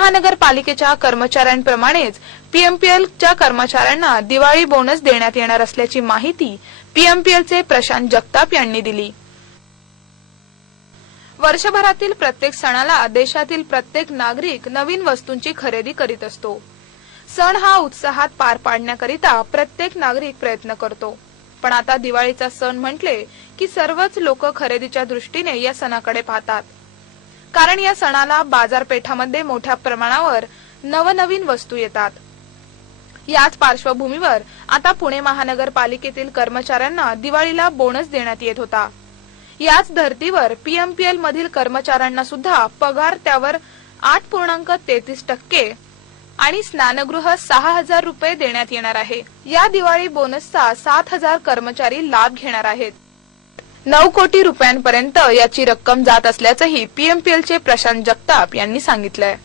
महानगरपालिकेच्या कर्मचाऱ्यांप्रमाणेच पीएमपीएलच्या कर्मचाऱ्यांना दिवाळी बोनस देण्यात येणार असल्याची माहिती पीएमपीएलचे प्रशांत जगताप यांनी दिली. वर्षभरातील प्रत्येक सणाला देशातील प्रत्येक नागरिक नवीन वस्तूंची खरेदी करीत असतो. सण हा उत्साहात पार पाडण्याकरिता प्रत्येक नागरिक प्रयत्न करतो. पण आता दिवाळीचा सण म्हटले की सर्वच लोक खरेदीच्या दृष्टीने या सणाकडे पाहतात. कारण या सणाला बाजारपेठामध्ये मोठ्या प्रमाणावर नवनवीन वस्तू येतात. याच पार्श्वभूमीवर आता पुणे महानगरपालिकेतील कर्मचाऱ्यांना दिवाळीला बोनस देण्यात येत होता. याच धर्तीवर पीएमपीएल मधील कर्मचाऱ्यांना सुद्धा पगार त्यावर आठ पूर्णांक तेहतीस टक्के आणि स्नानगृह सहा हजार रुपये देण्यात येणार आहे. या दिवाळी बोनसचा सात हजार कर्मचारी लाभ घेणार आहेत. नऊ कोटी रुपयांपर्यंत याची रक्कम जात असल्याचंही पीएमपीएलचे प्रशांत जगताप यांनी सांगितलंय.